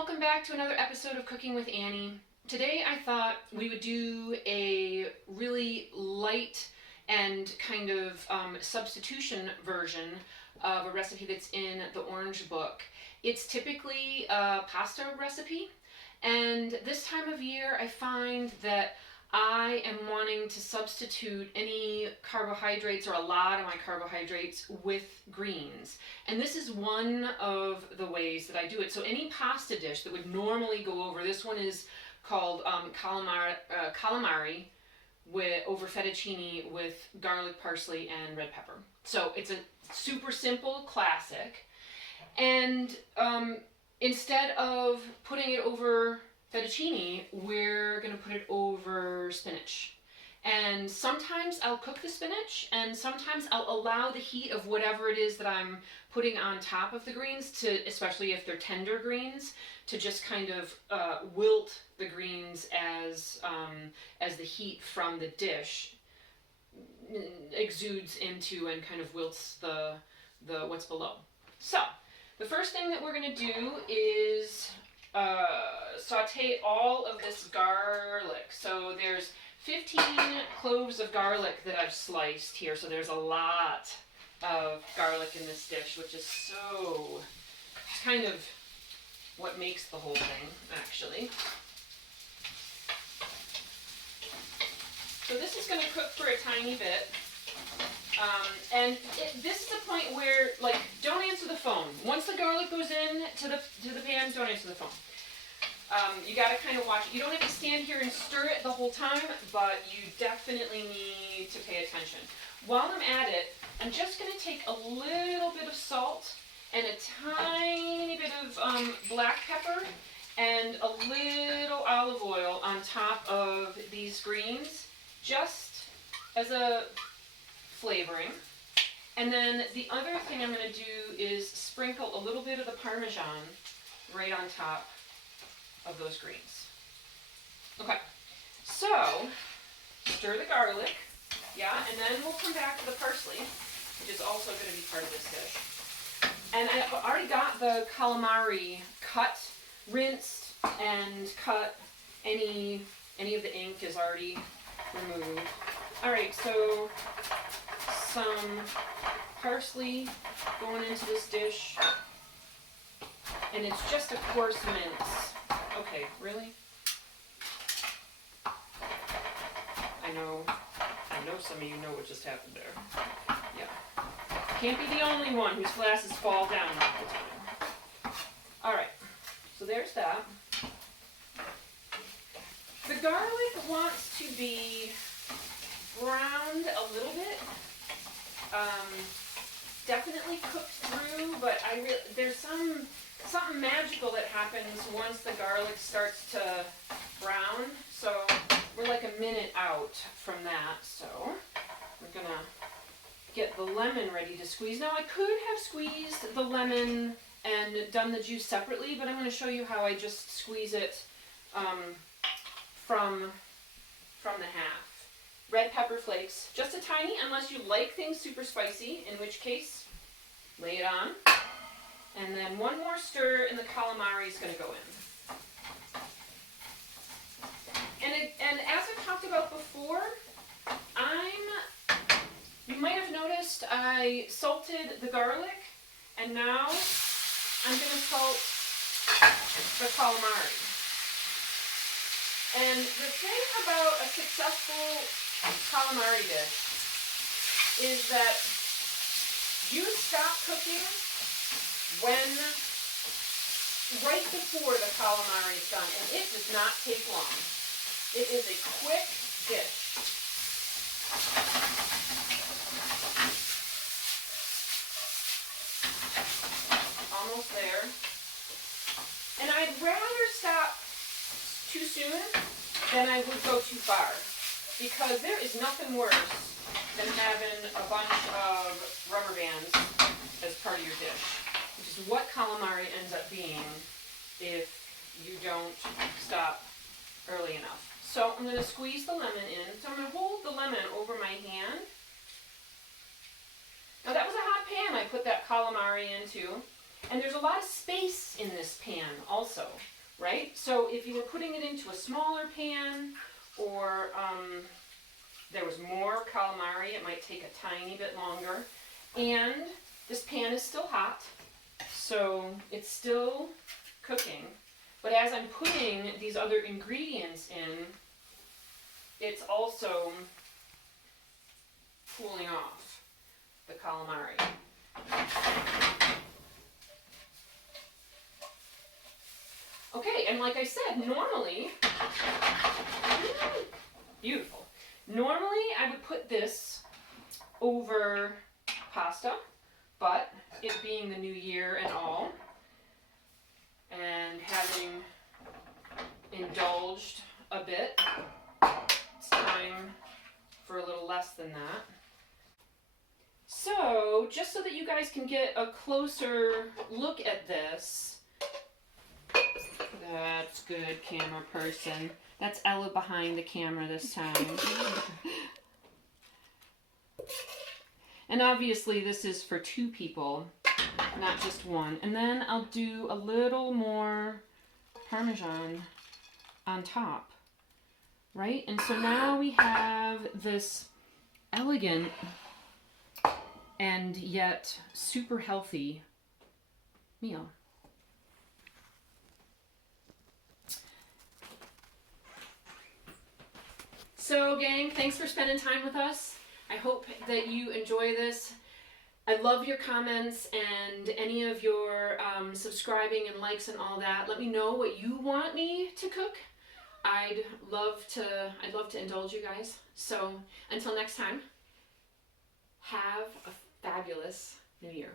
welcome back to another episode of Cooking with Annie. Today I thought we would do a really light and kind of substitution version of a recipe that's in the Orange Book. It's typically a pasta recipe, and this time of year I find that I am wanting to substitute any carbohydrates or a lot of my carbohydrates with greens. And this is one of the ways that I do it. So any pasta dish that would normally go over, this one is called calamari over fettuccine with garlic, parsley, and red pepper. So it's a super simple classic. And instead of putting it over fettuccine, we're going to put it over spinach. And sometimes I'll cook the spinach, and sometimes I'll allow the heat of whatever it is that I'm putting on top of the greens to, especially if they're tender greens, to just kind of wilt the greens as the heat from the dish exudes into and kind of wilts the what's below. So the first thing that we're going to do is saute all of this garlic. So there's 15 cloves of garlic that I've sliced here. So there's a lot of garlic in this dish, which is it's kind of what makes the whole thing, actually. So this is going to cook for a tiny bit. This is a point where, don't answer the phone. Once the garlic goes in to the pan, don't answer the phone. You got to kind of watch it. You don't have to stand here and stir it the whole time, but you definitely need to pay attention. While I'm at it, I'm just going to take a little bit of salt and a tiny bit of black pepper and a little olive oil on top of these greens, just as a flavoring. And then the other thing I'm going to do is sprinkle a little bit of the Parmesan right on top of those greens. Okay, so stir the garlic, and then we'll come back to the parsley, which is also going to be part of this dish. And I've already got the calamari cut, rinsed, and cut. Any of the ink is already removed. All right, so some parsley going into this dish, and it's just a coarse mince. Okay, really? I know some of you know what just happened there. Yeah. Can't be the only one whose glasses fall down all the time. All right, so there's that. The garlic wants to be browned a little bit. Definitely cooked through, but there's something magical that happens once the garlic starts to brown. So we're like a minute out from that. So we're gonna get the lemon ready to squeeze. Now I could have squeezed the lemon and done the juice separately, but I'm going to show you how I just squeeze it from the half. Red pepper flakes, just a tiny, unless you like things super spicy, in which case, lay it on. And then one more stir and the calamari is going to go in. And as I talked about before, you might have noticed I salted the garlic, and now I'm going to salt the calamari. And the thing about a successful calamari dish is that you stop cooking right before the calamari is done, and it does not take long. It is a quick dish. Almost there. And I'd rather stop too soon than I would go too far, because there is nothing worse than having a bunch of rubber bands as part of your dish, which is what calamari ends up being if you don't stop early enough. So I'm going to squeeze the lemon in. So I'm going to hold the lemon over my hand. Now that was a hot pan I put that calamari into. And there's a lot of space in this pan also, right? So if you were putting it into a smaller pan, or there was more calamari, it might take a tiny bit longer. And this pan is still hot, so it's still cooking. But as I'm putting these other ingredients in, it's also cooling off the calamari. Okay, and like I said, normally, beautiful. Normally I would put this over pasta, but it being the new year and all, and having indulged a bit, it's time for a little less than that. So, just so that you guys can get a closer look at this, that's good, camera person. That's Ella behind the camera this time. And obviously this is for 2 people, not just one. And then I'll do a little more Parmesan on top, right? And so now we have this elegant and yet super healthy meal. So gang, thanks for spending time with us. I hope that you enjoy this. I love your comments and any of your subscribing and likes and all that. Let me know what you want me to cook. I'd love to indulge you guys. So until next time, have a fabulous New Year.